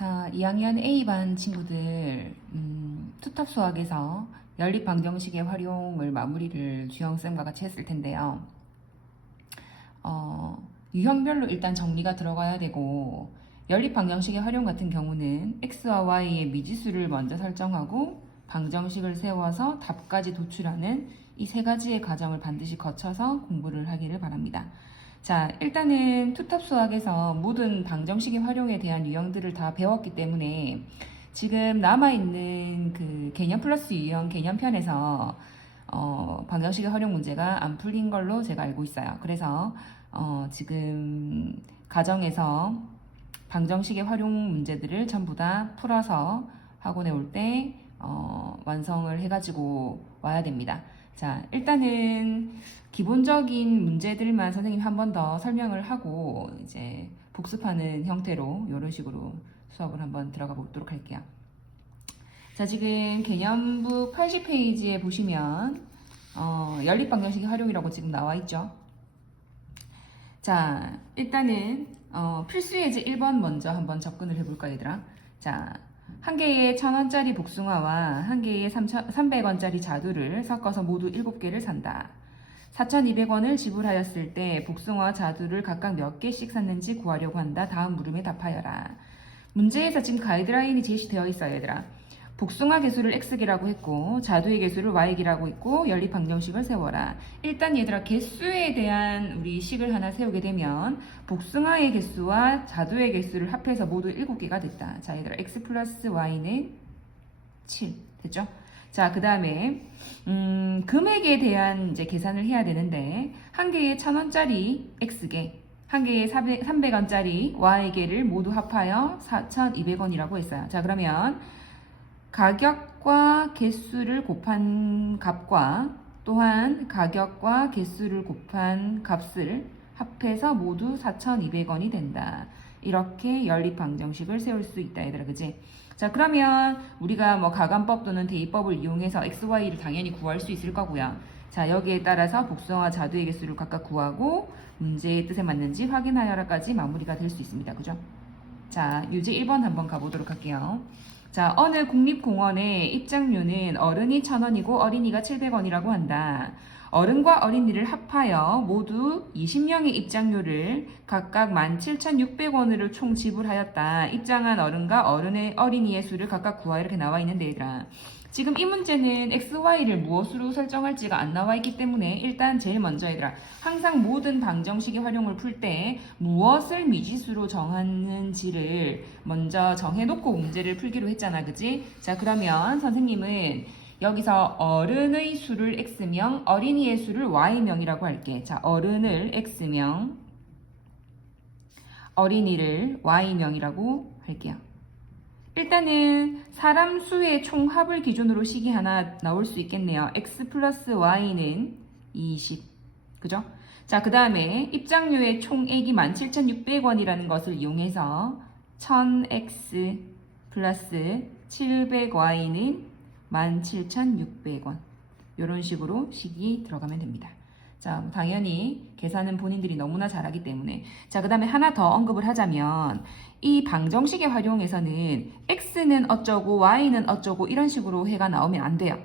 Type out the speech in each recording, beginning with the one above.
자, 2학년 A반 친구들 투탑 수학에서 연립 방정식의 활용을 마무리를 주영쌤과 같이 했을 텐데요. 유형별로 일단 정리가 들어가야 되고, 연립 방정식의 활용 같은 경우는 x와 y의 미지수를 먼저 설정하고 방정식을 세워서 답까지 도출하는 이 세 가지의 과정을 반드시 거쳐서 공부를 하기를 바랍니다. 자, 일단은 투탑 수학에서 모든 방정식의 활용에 대한 유형들을 다 배웠기 때문에 지금 남아있는 그 개념 플러스 유형 개념편에서 방정식의 활용 문제가 안 풀린 걸로 제가 알고 있어요. 그래서 지금 가정에서 방정식의 활용 문제들을 전부 다 풀어서 학원에 올 때 완성을 해가지고 와야 됩니다. 자, 일단은 기본적인 문제들만 선생님이 한 번 더 설명을 하고 이제 복습하는 형태로 이런 식으로 수업을 한번 들어가 보도록 할게요. 자, 지금 개념북 80페이지에 보시면 연립 방정식의 활용이라고 지금 나와 있죠. 자, 일단은 필수 예제 1번 먼저 한번 접근을 해볼까 얘들아. 자, 한 개의 1,000원짜리 복숭아와 한 개의 300원짜리 자두를 섞어서 모두 7개를 산다. 4,200원을 지불하였을 때 복숭아와 자두를 각각 몇 개씩 샀는지 구하려고 한다. 다음 물음에 답하여라. 문제에서 지금 가이드라인이 제시되어 있어요, 얘들아. 복숭아 개수를 x개라고 했고 자두의 개수를 y개라고 했고 연립 방정식을 세워라. 일단 얘들아, 개수에 대한 우리 식을 하나 세우게 되면 복숭아의 개수와 자두의 개수를 합해서 모두 7개가 됐다. 자, 얘들아, x 플러스 y는 7 됐죠? 자, 그 다음에 금액에 대한 이제 계산을 해야 되는데 한 개의 1,000원짜리 x개, 한 개의 300원짜리 y개를 모두 합하여 4,200원이라고 했어요. 자, 그러면 가격과 개수를 곱한 값과 또한 가격과 개수를 곱한 값을 합해서 모두 4,200원이 된다. 이렇게 연립 방정식을 세울 수 있다, 얘들아, 그지? 자, 그러면 우리가 뭐 가감법 또는 대입법을 이용해서 x, y를 당연히 구할 수 있을 거고요. 자, 여기에 따라서 복숭아, 자두의 개수를 각각 구하고 문제의 뜻에 맞는지 확인하여라까지 마무리가 될 수 있습니다. 그죠? 자, 유제 1번 한번 가보도록 할게요. 자, 어느 국립공원의 입장료는 어른이 1,000원이고 어린이가 700원이라고 한다. 어른과 어린이를 합하여 모두 20명의 입장료를 각각 17,600원으로 총 지불하였다. 입장한 어른과 어린이의 수를 각각 구하여 이렇게 나와 있는데 얘들아. 지금 이 문제는 x, y를 무엇으로 설정할지가 안 나와 있기 때문에 일단 제일 먼저 얘들아, 항상 모든 방정식의 활용을 풀 때 무엇을 미지수로 정하는지를 먼저 정해놓고 문제를 풀기로 했잖아, 그지? 자, 그러면 선생님은 여기서 어른의 수를 x명, 어린이의 수를 y명이라고 할게. 자, 어른을 x명, 어린이를 y명이라고 할게요. 일단은 사람 수의 총합을 기준으로 식이 하나 나올 수 있겠네요. x 플러스 y는 20. 그죠? 자, 그 다음에 입장료의 총액이 17,600원이라는 것을 이용해서 1000x 플러스 700y는 17,600원. 이런 식으로 식이 들어가면 됩니다. 자, 당연히 계산은 본인들이 너무나 잘하기 때문에. 자, 그 다음에 하나 더 언급을 하자면 이 방정식의 활용에서는 x는 어쩌고 y는 어쩌고 이런 식으로 해가 나오면 안 돼요.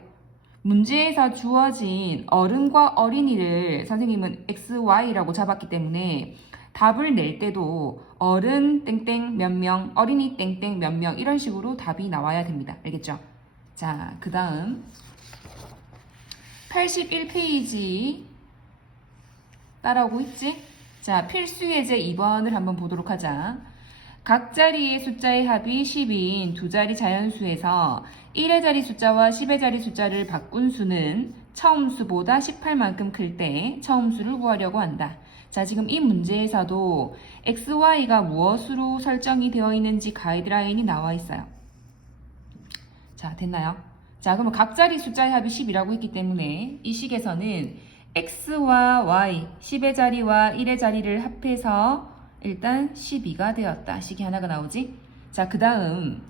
문제에서 주어진 어른과 어린이를 선생님은 x, y라고 잡았기 때문에 답을 낼 때도 어른 땡땡 몇 명, 어린이 땡땡 몇 명 이런 식으로 답이 나와야 됩니다. 알겠죠? 자, 그 다음 81페이지 따라오고 있지? 자, 필수 예제 2번을 한번 보도록 하자. 각 자리의 숫자의 합이 10인 두 자리 자연수에서 1의 자리 숫자와 10의 자리 숫자를 바꾼 수는 처음 수보다 18만큼 클 때 처음 수를 구하려고 한다. 자, 지금 이 문제에서도 x, y가 무엇으로 설정이 되어 있는지 가이드라인이 나와 있어요. 자, 됐나요? 자, 그러면 각 자리 숫자의 합이 10이라고 했기 때문에 이 식에서는 x와 y, 10의 자리와 1의 자리를 합해서 일단 12가 되었다. 식이 하나가 나오지? 자, 그 다음.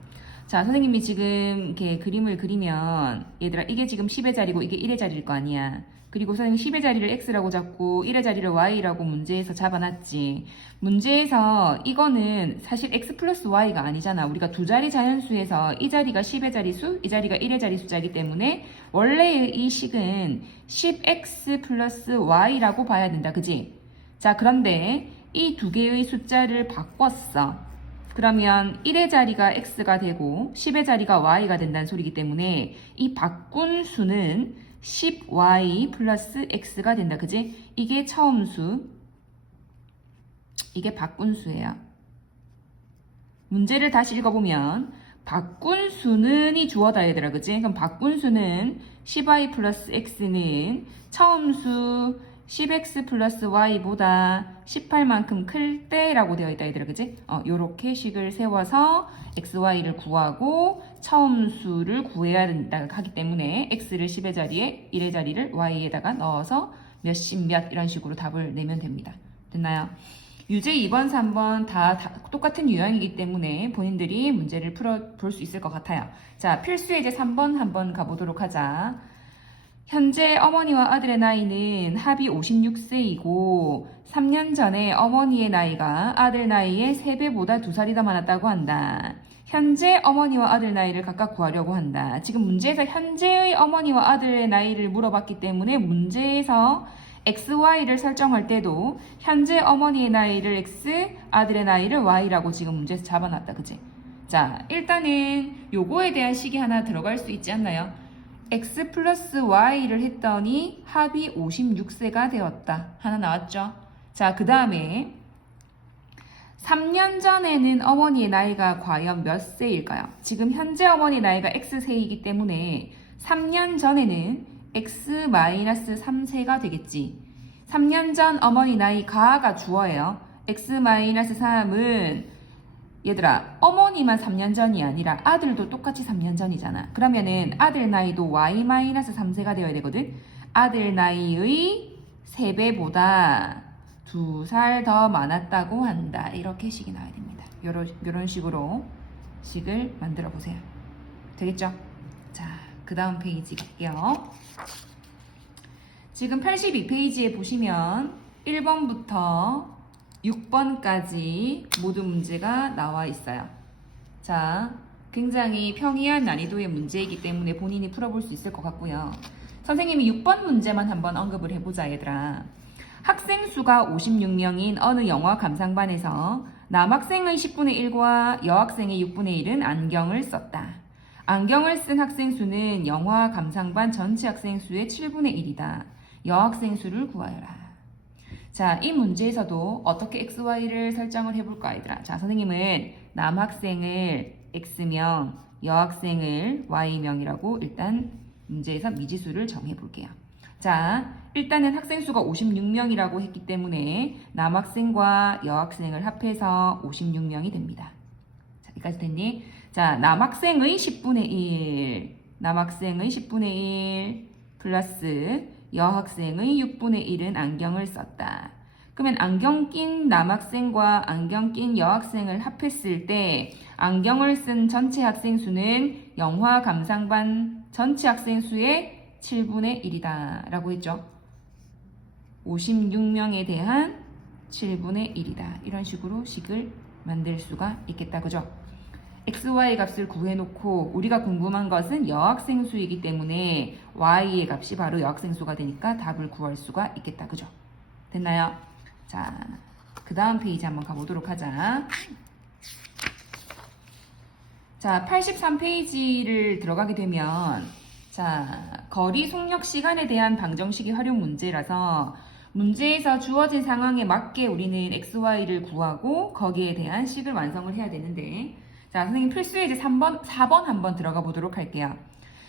자, 선생님이 지금 이렇게 그림을 그리면 얘들아, 이게 지금 10의 자리고 이게 1의 자리일 거 아니야. 그리고 선생님 10의 자리를 x라고 잡고 1의 자리를 y라고 문제에서 잡아놨지. 문제에서 이거는 사실 x 플러스 y가 아니잖아. 우리가 두 자리 자연수에서 이 자리가 10의 자리수, 이 자리가 1의 자리수자이기 때문에 원래의 이 식은 10x 플러스 y라고 봐야 된다. 그지? 자, 그런데 이 두 개의 숫자를 바꿨어. 그러면 1의 자리가 x가 되고 10의 자리가 y가 된다는 소리이기 때문에 이 바꾼 수는 10y 플러스 x가 된다. 그지? 이게 처음 수, 이게 바꾼 수예요. 문제를 다시 읽어보면 바꾼 수는이 주어다 얘들아. 그지? 그럼 바꾼 수는 10y 플러스 x는 처음 수 10x 플러스 y보다 18만큼 클 때라고 되어 있다 얘들아. 그지? 요렇게 식을 세워서 xy를 구하고 처음 수를 구해야 된다 하기 때문에 x를 10의 자리에 1의 자리를 y에다가 넣어서 몇십 몇 이런 식으로 답을 내면 됩니다. 됐나요? 유제 2번, 3번 다 똑같은 유형이기 때문에 본인들이 문제를 풀어볼 수 있을 것 같아요. 자, 필수예제 3번 한번 가보도록 하자. 현재 어머니와 아들의 나이는 합이 56세이고 3년 전에 어머니의 나이가 아들 나이의 3배보다 2살이 더 많았다고 한다. 현재 어머니와 아들 나이를 각각 구하려고 한다. 지금 문제에서 현재의 어머니와 아들의 나이를 물어봤기 때문에 문제에서 XY를 설정할 때도 현재 어머니의 나이를 X, 아들의 나이를 Y라고 지금 문제에서 잡아놨다. 그치? 자, 일단은 요거에 대한 식이 하나 들어갈 수 있지 않나요? x 플러스 y를 했더니 합이 56세가 되었다. 하나 나왔죠? 자, 그 다음에 3년 전에는 어머니의 나이가 과연 몇 세일까요? 지금 현재 어머니의 나이가 x세이기 때문에 3년 전에는 x-3세가 되겠지. 3년 전 어머니 나이가가 주어예요. x-3은 얘들아, 어머니만 3년 전이 아니라 아들도 똑같이 3년 전이잖아. 그러면은 아들 나이도 y-3세가 되어야 되거든. 아들 나이의 3배보다 2살 더 많았다고 한다. 이렇게 식이 나와야 됩니다. 요런 식으로 식을 만들어 보세요. 되겠죠? 자, 그 다음 페이지 갈게요. 지금 82페이지에 보시면 1번부터 6번까지 모두 문제가 나와 있어요. 자, 굉장히 평이한 난이도의 문제이기 때문에 본인이 풀어볼 수 있을 것 같고요. 선생님이 6번 문제만 한번 언급을 해보자 얘들아. 학생 수가 56명인 어느 영어 감상반에서 남학생의 10분의 1과 여학생의 6분의 1은 안경을 썼다. 안경을 쓴 학생 수는 영화 감상반 전체 학생 수의 7분의 1이다. 여학생 수를 구하여라. 자, 이 문제에서도 어떻게 XY를 설정을 해볼까, 얘들아? 자, 선생님은 남학생을 X명, 여학생을 Y명이라고 일단 문제에서 미지수를 정해볼게요. 자, 일단은 학생 수가 56명이라고 했기 때문에 남학생과 여학생을 합해서 56명이 됩니다. 자, 여기까지 됐니? 자, 남학생의 10분의 1, 남학생의 10분의 1 플러스 여학생의 6분의 1은 안경을 썼다. 그러면 안경 낀 남학생과 안경 낀 여학생을 합했을 때 안경을 쓴 전체 학생 수는 영화 감상반 전체 학생 수의 7분의 1이다 라고 했죠. 56명에 대한 7분의 1이다. 이런 식으로 식을 만들 수가 있겠다. 그죠? XY 값을 구해놓고 우리가 궁금한 것은 여학생 수이기 때문에 Y의 값이 바로 여학생 수가 되니까 답을 구할 수가 있겠다. 그죠? 됐나요? 자, 그 다음 페이지 한번 가보도록 하자. 자, 83페이지를 들어가게 되면 자, 거리 속력 시간에 대한 방정식의 활용 문제라서 문제에서 주어진 상황에 맞게 우리는 XY를 구하고 거기에 대한 식을 완성을 해야 되는데 자, 선생님 필수예제 3번, 4번 한번 들어가 보도록 할게요.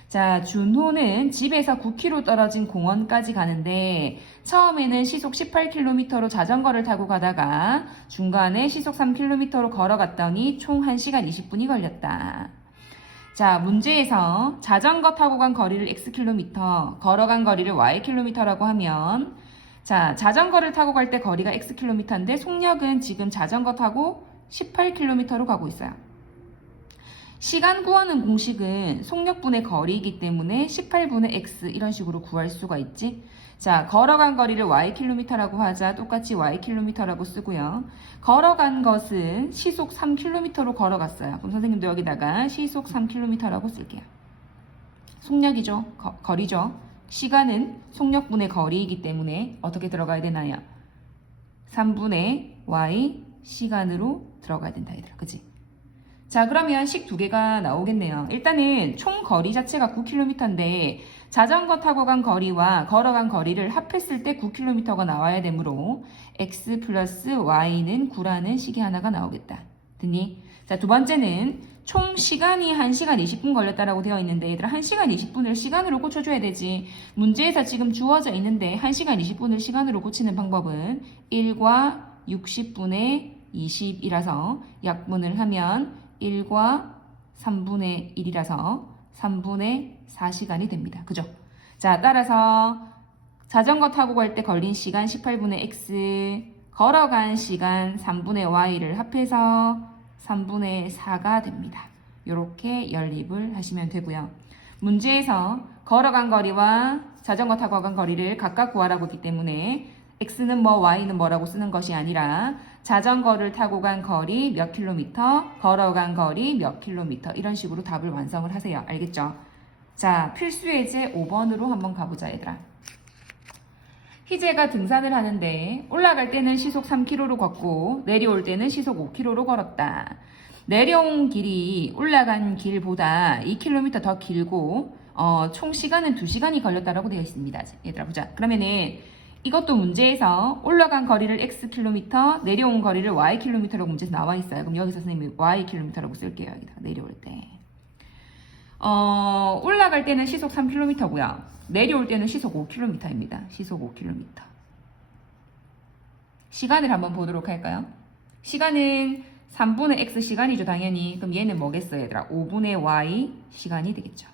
자, 준호는 집에서 9km 떨어진 공원까지 가는데 처음에는 시속 18km로 자전거를 타고 가다가 중간에 시속 3km로 걸어갔더니 총 1시간 20분이 걸렸다. 자, 문제에서 자전거 타고 간 거리를 xkm, 걸어간 거리를 ykm라고 하면 자, 자전거를 타고 갈 때 거리가 xkm인데 속력은 지금 자전거 타고 18km로 가고 있어요. 시간 구하는 공식은 속력분의 거리이기 때문에 18분의 x 이런 식으로 구할 수가 있지. 자, 걸어간 거리를 ykm라고 하자. 똑같이 ykm라고 쓰고요. 걸어간 것은 시속 3km로 걸어갔어요. 그럼 선생님도 여기다가 시속 3km라고 쓸게요. 속력이죠. 거리죠. 시간은 속력분의 거리이기 때문에 어떻게 들어가야 되나요? 3분의 y 시간으로 들어가야 된다, 얘들아. 그치? 자, 그러면 식 두 개가 나오겠네요. 일단은 총 거리 자체가 9km인데 자전거 타고 간 거리와 걸어간 거리를 합했을 때 9km가 나와야 되므로 x 플러스 y는 9라는 식이 하나가 나오겠다. 됐니? 자, 두 번째는 총 시간이 1시간 20분 걸렸다라고 되어 있는데 얘들아 1시간 20분을 시간으로 고쳐줘야 되지. 문제에서 지금 주어져 있는데 1시간 20분을 시간으로 고치는 방법은 1과 60분의 20이라서 약분을 하면 1과 3분의 1이라서 3분의 4시간이 됩니다. 그죠? 자, 따라서 자전거 타고 갈 때 걸린 시간 18분의 x, 걸어간 시간 3분의 y를 합해서 3분의 4가 됩니다. 이렇게 연립을 하시면 되고요. 문제에서 걸어간 거리와 자전거 타고 간 거리를 각각 구하라고 했기 때문에 x는 뭐 y는 뭐라고 쓰는 것이 아니라 자전거를 타고 간 거리 몇 킬로미터, 걸어간 거리 몇 킬로미터 이런 식으로 답을 완성을 하세요. 알겠죠? 자, 필수 예제 5번으로 한번 가보자, 얘들아. 희재가 등산을 하는데 올라갈 때는 시속 3km로 걷고 내려올 때는 시속 5km로 걸었다. 내려온 길이 올라간 길보다 2km 더 길고 총 시간은 2시간이 걸렸다라고 되어 있습니다. 얘들아 보자. 그러면은 이것도 문제에서 올라간 거리를 xkm, 내려온 거리를 ykm라고 문제에서 나와 있어요. 그럼 여기서 선생님이 ykm라고 쓸게요. 여기다 내려올 때. 올라갈 때는 시속 3km고요. 내려올 때는 시속 5km입니다. 시속 5km. 시간을 한번 보도록 할까요? 시간은 3분의 x 시간이죠, 당연히. 그럼 얘는 뭐겠어요, 얘들아? 5분의 y 시간이 되겠죠.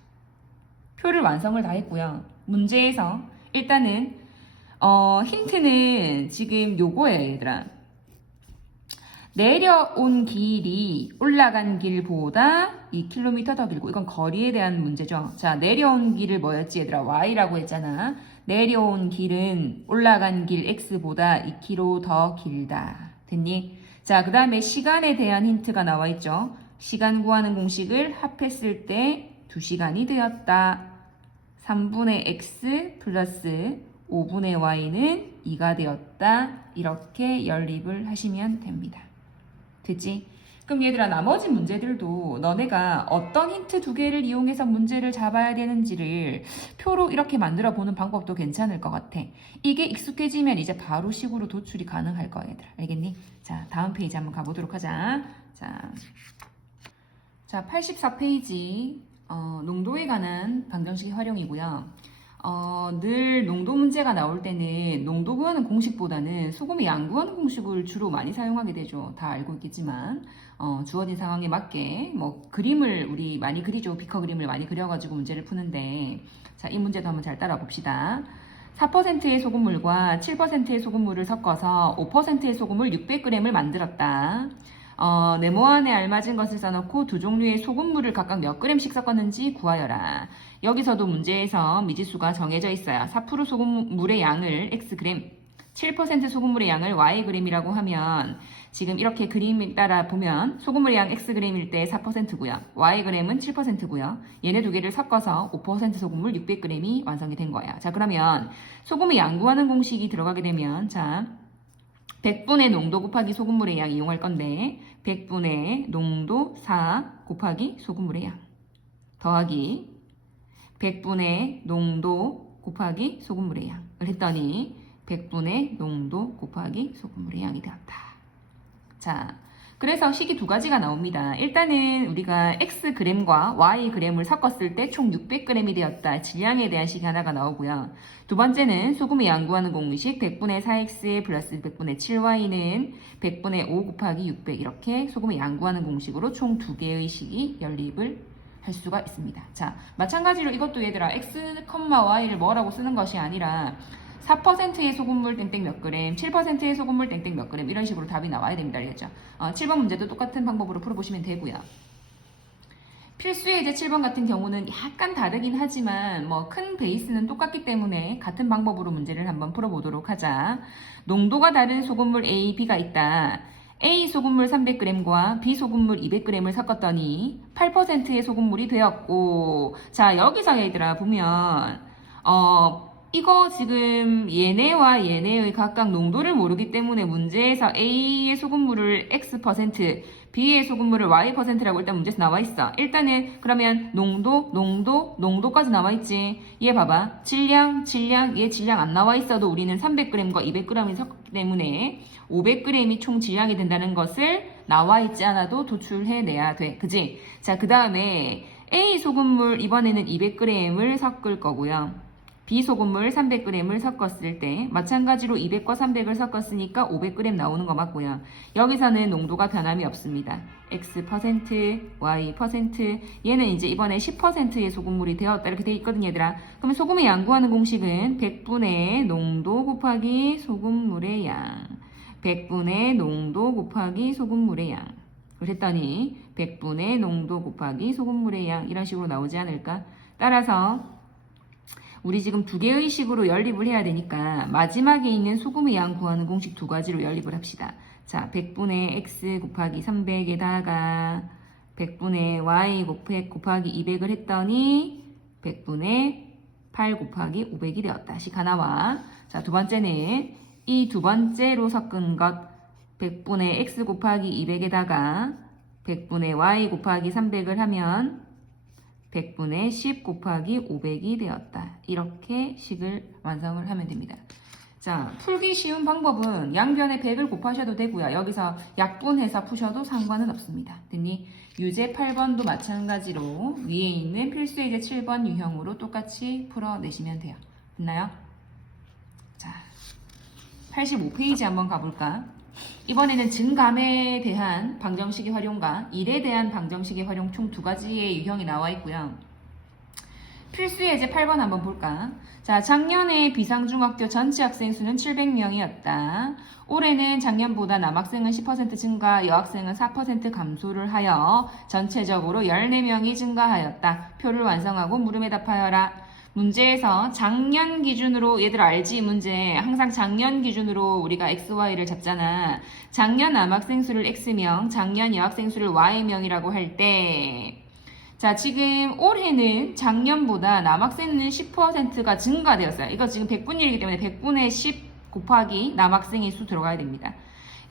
표를 완성을 다 했고요. 문제에서 일단은 힌트는 지금 요거예요, 얘들아. 내려온 길이 올라간 길보다 2km 더 길고, 이건 거리에 대한 문제죠. 자, 내려온 길을 뭐였지, 얘들아? y라고 했잖아. 내려온 길은 올라간 길 x보다 2km 더 길다. 됐니? 자, 그 다음에 시간에 대한 힌트가 나와 있죠. 시간 구하는 공식을 합했을 때 2시간이 되었다. 3분의 x 플러스 5분의 y는 2가 되었다. 이렇게 연립을 하시면 됩니다. 됐지? 그럼 얘들아, 나머지 문제들도 너네가 어떤 힌트 두 개를 이용해서 문제를 잡아야 되는지를 표로 이렇게 만들어 보는 방법도 괜찮을 것 같아. 이게 익숙해지면 이제 바로 식으로 도출이 가능할 거야, 얘들아. 알겠니? 자, 다음 페이지 한번 가보도록 하자. 자, 84페이지 농도에 관한 방정식 활용이고요. 늘 농도 문제가 나올 때는 농도 구하는 공식보다는 소금의 양 구하는 공식을 주로 많이 사용하게 되죠. 다 알고 있겠지만 주어진 상황에 맞게 뭐 그림을 우리 많이 그리죠. 비커 그림을 많이 그려가지고 문제를 푸는데, 자, 이 문제도 한번 잘 따라 봅시다. 4%의 소금물과 7%의 소금물을 섞어서 5%의 소금물 600g을 만들었다. 네모 안에 알맞은 것을 써놓고 두 종류의 소금물을 각각 몇 g씩 섞었는지 구하여라. 여기서도 문제에서 미지수가 정해져 있어요. 4% 소금물의 양을 xg, 7% 소금물의 양을 yg이라고 하면 지금 이렇게 그림 따라 보면 소금물의 양 xg일 때 4%고요. yg은 7%고요. 얘네 두 개를 섞어서 5% 소금물 600g이 완성이 된 거예요. 자, 그러면 소금의 양 구하는 공식이 들어가게 되면, 자, 100분의 농도 곱하기 소금물의 양 이용할 건데 100분의 농도 4 곱하기 소금물의 양 더하기 100분의 농도 곱하기 소금물의 양을 했더니 100분의 농도 곱하기 소금물의 양이 되었다. 자, 그래서 식이 두 가지가 나옵니다. 일단은 우리가 xg과 yg을 섞었을 때 총 600g이 되었다. 질량에 대한 식이 하나가 나오고요. 두 번째는 소금의 양 구하는 공식 100분의 4x 플러스 100분의 7y는 100분의 5 곱하기 600 이렇게 소금의 양 구하는 공식으로 총 두 개의 식이 연립을 할 수가 있습니다. 자, 마찬가지로 이것도 얘들아 x, y를 뭐라고 쓰는 것이 아니라 4%의 소금물 땡땡 몇 그램, 7%의 소금물 땡땡 몇 그램 이런 식으로 답이 나와야 됩니다. 알겠죠? 7번 문제도 똑같은 방법으로 풀어보시면 되고요. 필수의 예제 7번 같은 경우는 약간 다르긴 하지만 뭐 큰 베이스는 똑같기 때문에 같은 방법으로 문제를 한번 풀어보도록 하자. 농도가 다른 소금물 A, B가 있다. A 소금물 300g과 B 소금물 200g을 섞었더니 8%의 소금물이 되었고, 자, 여기서 얘들아 보면 이거 지금 얘네와 얘네의 각각 농도를 모르기 때문에 문제에서 A의 소금물을 X%, B의 소금물을 Y%라고 일단 문제에서 나와 있어. 일단은 그러면 농도까지 나와 있지. 얘 봐봐. 질량, 얘 질량 안 나와 있어도 우리는 300g과 200g이 섞기 때문에 500g이 총 질량이 된다는 것을 나와 있지 않아도 도출해내야 돼. 그지? 자, 그 다음에 A 소금물 이번에는 200g을 섞을 거고요. B 소금물 300g을 섞었을 때 마찬가지로 200과 300을 섞었으니까 500g 나오는 거 맞고요. 여기서는 농도가 변함이 없습니다. X%, Y%, 얘는 이제 이번에 10%의 소금물이 되었다 이렇게 돼 있거든요, 얘들아. 그러면 소금의 양 구하는 공식은 100분의 농도 곱하기 소금물의 양. 100분의 농도 곱하기 소금물의 양. 그랬더니 100분의 농도 곱하기 소금물의 양 이런 식으로 나오지 않을까? 따라서 우리 지금 두 개의 식으로 연립을 해야 되니까 마지막에 있는 소금의 양 구하는 공식 두 가지로 연립을 합시다. 자, 100분의 x 곱하기 300에다가 100분의 y 곱하기 200을 했더니 100분의 8 곱하기 500이 되었다. 식 하나와 자, 두 번째는 이 두 번째로 섞은 것 100분의 x 곱하기 200에다가 100분의 y 곱하기 300을 하면 100분의 10 곱하기 500이 되었다. 이렇게 식을 완성을 하면 됩니다. 자, 풀기 쉬운 방법은 양변에 100을 곱하셔도 되고요. 여기서 약분해서 푸셔도 상관은 없습니다. 됐니? 유제 8번도 마찬가지로 위에 있는 필수 예제 7번 유형으로 똑같이 풀어내시면 돼요. 됐나요? 자, 85페이지 한번 가볼까? 이번에는 증감에 대한 방정식의 활용과 일에 대한 방정식의 활용 총 두 가지의 유형이 나와 있고요. 필수 예제 8번 한번 볼까? 자, 작년에 비상중학교 전체 학생 수는 700명이었다. 올해는 작년보다 남학생은 10% 증가, 여학생은 4% 감소를 하여 전체적으로 14명이 증가하였다. 표를 완성하고 물음에 답하여라. 문제에서 작년 기준으로 얘들 알지? 이 문제 항상 작년 기준으로 우리가 x, y를 잡잖아. 작년 남학생 수를 x명, 작년 여학생 수를 y명이라고 할 때 자, 지금 올해는 작년보다 남학생은 10%가 증가되었어요. 이거 지금 100분율이기 때문에 100분의 10 곱하기 남학생의 수 들어가야 됩니다.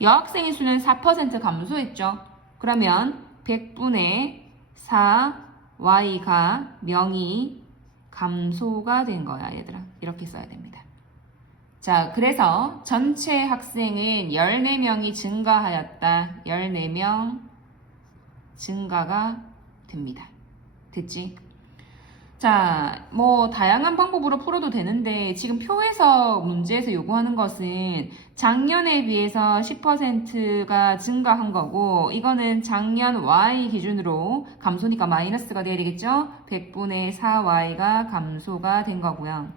여학생의 수는 4% 감소했죠. 그러면 100분의 4 y가 명이 감소가 된 거야, 얘들아. 이렇게 써야 됩니다. 자, 그래서 전체 학생은 14명이 증가하였다. 14명 증가가 됩니다. 됐지? 자, 뭐 다양한 방법으로 풀어도 되는데 지금 표에서 문제에서 요구하는 것은 작년에 비해서 10%가 증가한 거고 이거는 작년 Y 기준으로 감소니까 마이너스가 돼야 되겠죠? 100분의 4Y가 감소가 된 거고요.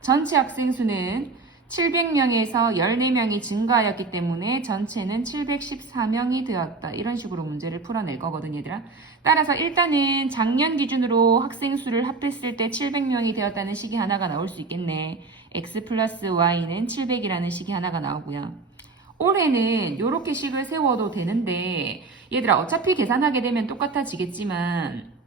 전체 학생 수는 700명에서 14명이 증가하였기 때문에 전체는 714명이 되었다. 이런 식으로 문제를 풀어낼 거거든요, 얘들아. 따라서 일단은 작년 기준으로 학생 수를 합했을 때 700명이 되었다는 식이 하나가 나올 수 있겠네. x 플러스 y는 700이라는 식이 하나가 나오고요. 올해는 이렇게 식을 세워도 되는데 얘들아 어차피 계산하게 되면 똑같아지겠지만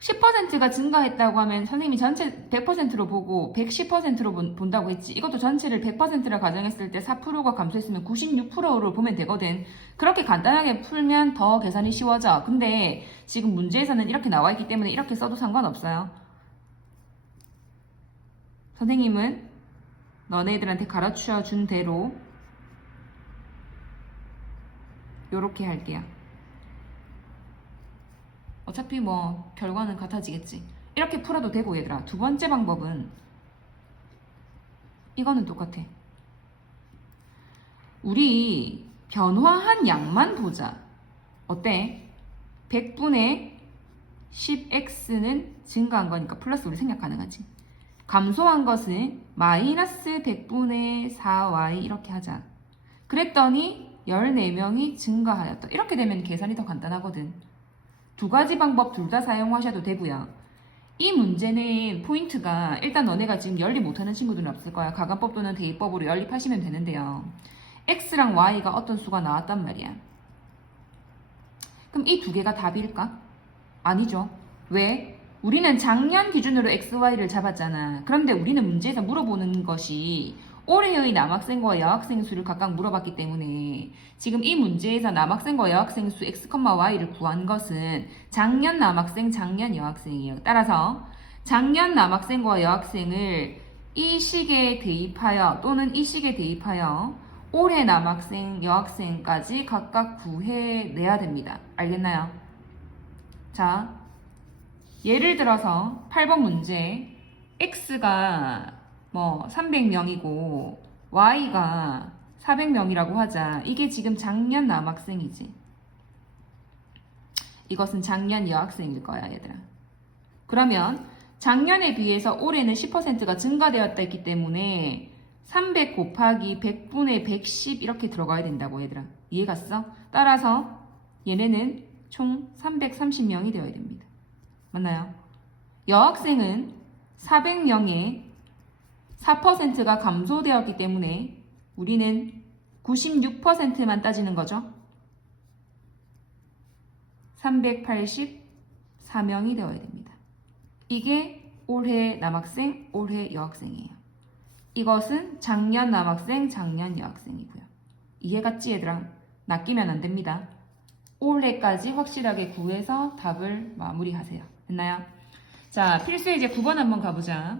10%가 증가했다고 하면 선생님이 전체 100%로 보고 110%로 본다고 했지. 이것도 전체를 100%라 가정했을 때 4%가 감소했으면 96%로 보면 되거든. 그렇게 간단하게 풀면 더 계산이 쉬워져. 근데 지금 문제에서는 이렇게 나와 있기 때문에 이렇게 써도 상관없어요. 선생님은 너네들한테 가르쳐 준 대로 요렇게 할게요. 어차피 뭐 결과는 같아지겠지. 이렇게 풀어도 되고 얘들아. 두 번째 방법은 이거는 똑같아. 우리 변화한 양만 보자. 어때? 100분의 10x는 증가한 거니까 플러스 우리 생략 가능하지. 감소한 것은 마이너스 100분의 4y 이렇게 하자. 그랬더니 14명이 증가하였다. 이렇게 되면 계산이 더 간단하거든. 두 가지 방법 둘 다 사용하셔도 되고요. 이 문제는 포인트가 일단 너네가 지금 연립 못하는 친구들은 없을 거야. 가간법 또는 대입법으로 연립하시면 되는데요. x랑 y가 어떤 수가 나왔단 말이야. 그럼 이 두 개가 답일까? 아니죠. 왜? 우리는 작년 기준으로 x, y를 잡았잖아. 그런데 우리는 문제에서 물어보는 것이 올해의 남학생과 여학생 수를 각각 물어봤기 때문에 지금 이 문제에서 남학생과 여학생 수 x, y를 구한 것은 작년 남학생, 작년 여학생이에요. 따라서 작년 남학생과 여학생을 이 식에 대입하여 또는 이 식에 대입하여 올해 남학생, 여학생까지 각각 구해내야 됩니다. 알겠나요? 자, 예를 들어서 8번 문제 x가 300명이고 y가 400명이라고 하자. 이게 지금 작년 남학생이지. 이것은 작년 여학생일 거야, 얘들아. 그러면 작년에 비해서 올해는 10%가 증가되었다 했기 때문에 300 곱하기 100분의 110 이렇게 들어가야 된다고, 얘들아. 이해갔어? 따라서 얘네는 총 330명이 되어야 됩니다. 맞나요? 여학생은 400명에 4%가 감소되었기 때문에 우리는 96%만 따지는 거죠. 384명이 되어야 됩니다. 이게 올해 남학생, 올해 여학생이에요. 이것은 작년 남학생, 작년 여학생이고요. 이해갔지, 얘들아? 낚이면 안 됩니다. 올해까지 확실하게 구해서 답을 마무리하세요. 됐나요? 자, 필수 이제 9번 한번 가보자.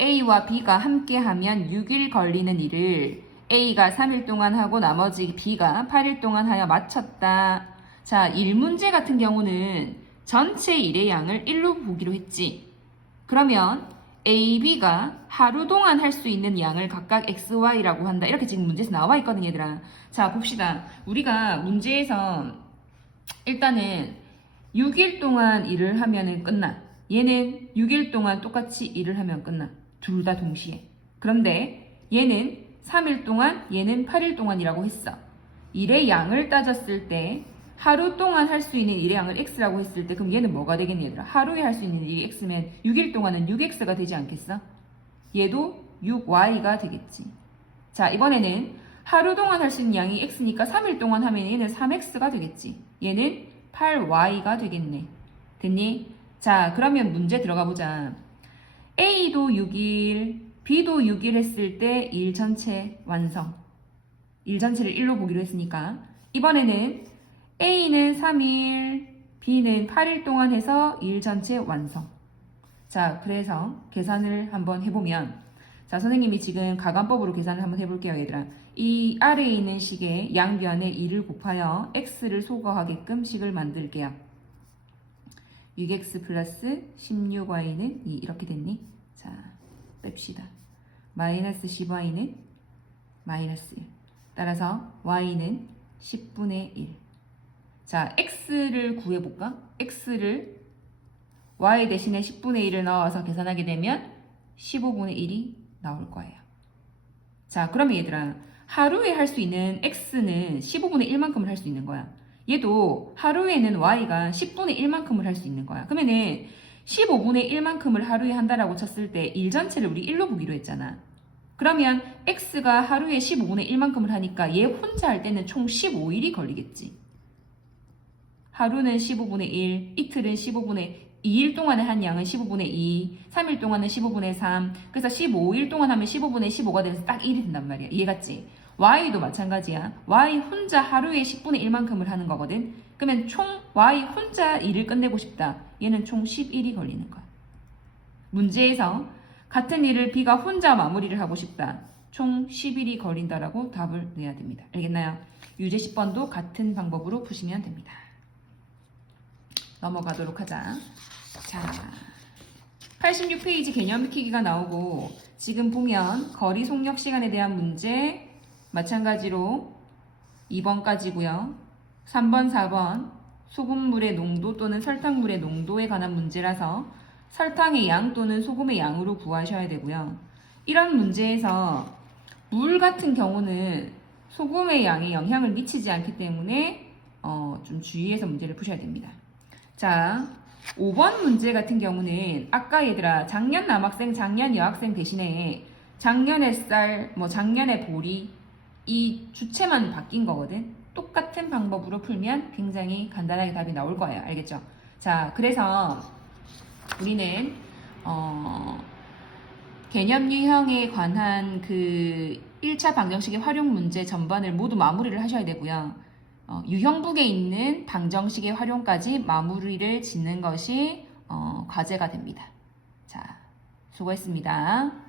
A와 B가 함께 하면 6일 걸리는 일을 A가 3일 동안 하고 나머지 B가 8일 동안 하여 마쳤다. 자, 1문제 같은 경우는 전체 일의 양을 1로 보기로 했지. 그러면 A, B가 하루 동안 할 수 있는 양을 각각 X, Y라고 한다. 이렇게 지금 문제에서 나와 있거든, 얘들아. 자, 봅시다. 우리가 문제에서 일단은 6일 동안 일을 하면은 끝나. 얘는 6일 동안 똑같이 일을 하면 끝나. 둘 다 동시에. 그런데 얘는 3일 동안, 얘는 8일 동안이라고 했어. 일의 양을 따졌을 때 하루 동안 할 수 있는 일의 양을 X라고 했을 때 그럼 얘는 뭐가 되겠니, 얘들아? 하루에 할 수 있는 일이 X면 6일 동안은 6X가 되지 않겠어? 얘도 6Y가 되겠지. 자, 이번에는 하루 동안 할 수 있는 양이 X니까 3일 동안 하면 얘는 3X가 되겠지. 얘는 8Y가 되겠네. 됐니? 자, 그러면 문제 들어가 보자. A도 6일, B도 6일 했을 때 일 전체 완성. 일 전체를 1로 보기로 했으니까 이번에는 A는 3일, B는 8일 동안 해서 일 전체 완성. 자, 그래서 계산을 한번 해보면 자, 선생님이 지금 가간법으로 계산을 한번 해볼게요, 얘들아. 이 아래에 있는 식에 양변에 2를 곱하여 x를 소거하게끔 식을 만들게요. 6x 플러스 16y는 2 이렇게 됐니? 자, 뺍시다. 마이너스 10y는 마이너스 1. 따라서 y는 10분의 1. 자, x를 구해볼까? x를 y 대신에 10분의 1을 넣어서 계산하게 되면 15분의 1이 나올 거예요. 자, 그러면 얘들아, 하루에 할 수 있는 x는 15분의 1만큼을 할 수 있는 거야. 얘도 하루에는 y가 10분의 1만큼을 할 수 있는 거야. 그러면은 15분의 1만큼을 하루에 한다라고 쳤을 때 일 전체를 우리 1로 보기로 했잖아. 그러면 x가 하루에 15분의 1만큼을 하니까 얘 혼자 할 때는 총 15일이 걸리겠지. 하루는 15분의 1, 이틀은 15분의 2일 동안에 한 양은 15분의 2, 3일 동안은 15분의 3, 그래서 15일 동안 하면 15분의 15가 돼서 딱 1이 된단 말이야. 이해갔지? Y도 마찬가지야. Y 혼자 하루에 10분의 1만큼을 하는 거거든. 그러면 총 Y 혼자 일을 끝내고 싶다. 얘는 총 11이 걸리는 거야. 문제에서 같은 일을 B가 혼자 마무리를 하고 싶다. 총 10일이 걸린다라고 답을 내야 됩니다. 알겠나요? 유제 10번도 같은 방법으로 푸시면 됩니다. 넘어가도록 하자. 자, 86페이지 개념 익히기가 나오고 지금 보면 거리 속력 시간에 대한 문제 마찬가지로 2번까지고요. 3번, 4번 소금물의 농도 또는 설탕물의 농도에 관한 문제라서 설탕의 양 또는 소금의 양으로 구하셔야 되고요. 이런 문제에서 물 같은 경우는 소금의 양에 영향을 미치지 않기 때문에 좀 주의해서 문제를 푸셔야 됩니다. 자, 5번 문제 같은 경우는 아까 얘들아 작년 남학생, 작년 여학생 대신에 작년 햇살, 뭐 작년 해보리 이 주체만 바뀐 거거든. 똑같은 방법으로 풀면 굉장히 간단하게 답이 나올 거예요. 알겠죠? 자, 그래서 우리는 개념 유형에 관한 그 1차 방정식의 활용 문제 전반을 모두 마무리를 하셔야 되고요. 유형북에 있는 방정식의 활용까지 마무리를 짓는 것이 과제가 됩니다. 자, 수고했습니다.